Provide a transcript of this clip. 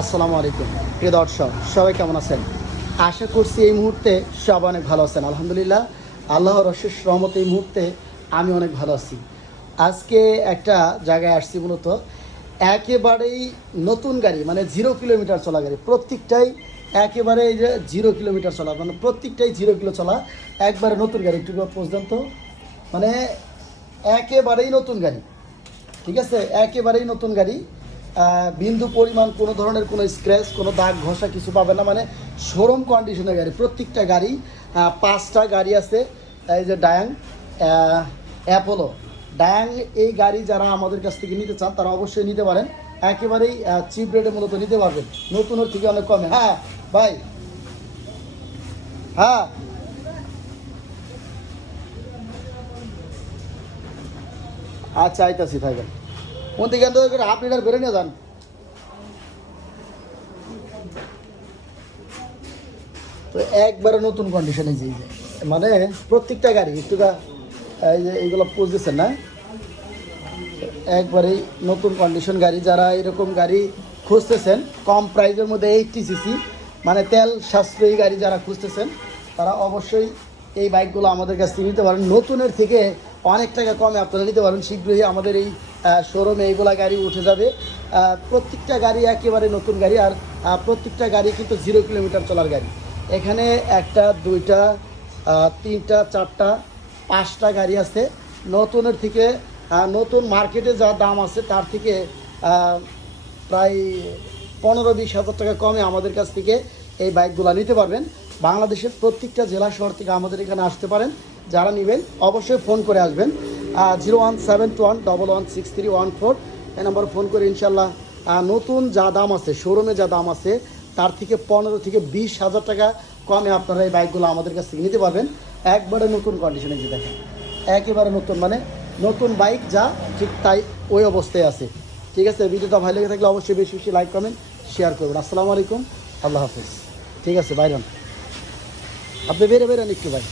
আসসালামু আলাইকুম। প্রিয় দর্শক, সবাই কেমন আছেন? আশা করছি এই মুহূর্তে সবাই অনেক ভালো আছেন। আলহামদুলিল্লাহ, আল্লাহর অশেষ রহমতে এই মুহূর্তে আমি অনেক ভালো আছি। আজকে একটা জায়গায় আসছি মূলত। একেবারেই নতুন গাড়ি মানে জিরো কিলোমিটার চলা গাড়ি। প্রত্যেকটাই একেবারে জিরো কিলোমিটার চলা মানে প্রত্যেকটাই জিরো কিলো চলা। একবারে নতুন গাড়ি, একটু পর্যন্ত। মানে একেবারেই নতুন গাড়ি। ঠিক আছে? একেবারেই নতুন গাড়ি। বিন্দু পরিমাণ কোনো ধরনের কোনো স্ক্র্যাচ কোনো দাগ, ঘষা কিছু পাবে না। মানে শোরুম কন্ডিশনের গাড়ি, প্রত্যেকটা গাড়ি পাঁচটা গাড়ি আছে, এই যে ডায়াং অ্যাপোলো ডায়াং এই গাড়ি যারা আমাদের কাছ থেকে নিতে চান, তারা অবশ্যই নিতে পারেন। একেবারেই চিপ রেটে মূলত নিতে পারবেন। নতুনের থেকে অনেক কমে। হ্যাঁ ভাই। হ্যাঁ। আচ্ছা আইতাছি থাকবেন কোন দিকে করে হাফ লিটার বেরো নিয়ে যান। একবারে নতুন কন্ডিশনে যে মানে প্রত্যেকটা গাড়ি একটু এই যে এইগুলো বুঝতেছেন না? একবারেই নতুন কন্ডিশন গাড়ি, যারা এরকম গাড়ি খুঁজতেছেন, কম প্রাইসের মধ্যে এইটটি সিসি মানে তেল সাশ্রয়ী গাড়ি যারা খুঁজতেছেন, তারা অবশ্যই এই বাইকগুলো আমাদের কাছ থেকে নিতে পারেন। নতুনের থেকে অনেক টাকা কমে আপনারা নিতে পারেন, শীঘ্রই আমাদের এই শোরুমে এইগুলা গাড়ি উঠে যাবে। প্রত্যেকটা গাড়ি একেবারে নতুন গাড়ি, আর প্রত্যেকটা গাড়ি কিন্তু জিরো কিলোমিটার চলার গাড়ি। এখানে একটা, দুইটা তিনটা, চারটা, পাঁচটা গাড়ি আছে। নতুনের থেকে নতুন মার্কেটে যা দাম আছে, তার থেকে প্রায় পনেরো বিশ হাজার টাকা কমে আমাদের কাছ থেকে এই বাইকগুলো নিতে পারবেন। বাংলাদেশের প্রত্যেকটা জেলা শহর থেকে আমাদের এখানে আসতে পারেন। যারা নেবেন অবশ্যই ফোন করে আসবেন zero one seven two one double one six three one four এই নম্বরে ফোন করে ইনশাল্লাহ নতুন যা দাম আছে শোরুমে যা দাম আছে, তার থেকে পনেরো থেকে বিশ হাজার টাকা কমে আপনারা এই বাইকগুলো আমাদের কাছ থেকে নিতে পারবেন। একবারে নতুন কন্ডিশনে যে দেখেন, একেবারে নতুন মানে নতুন বাইক যা ঠিক তাই ওই অবস্থায় আছে। ঠিক আছে, ভিডিওটা ভালো লেগে থাকলে অবশ্যই বেশি বেশি লাইক কমেন্ট শেয়ার করবেন। আসসালামু আলাইকুম, আল্লাহ হাফিজ। ঠিক আছে বাইরন আপনি বেরে বেরোন একটু, ভাই।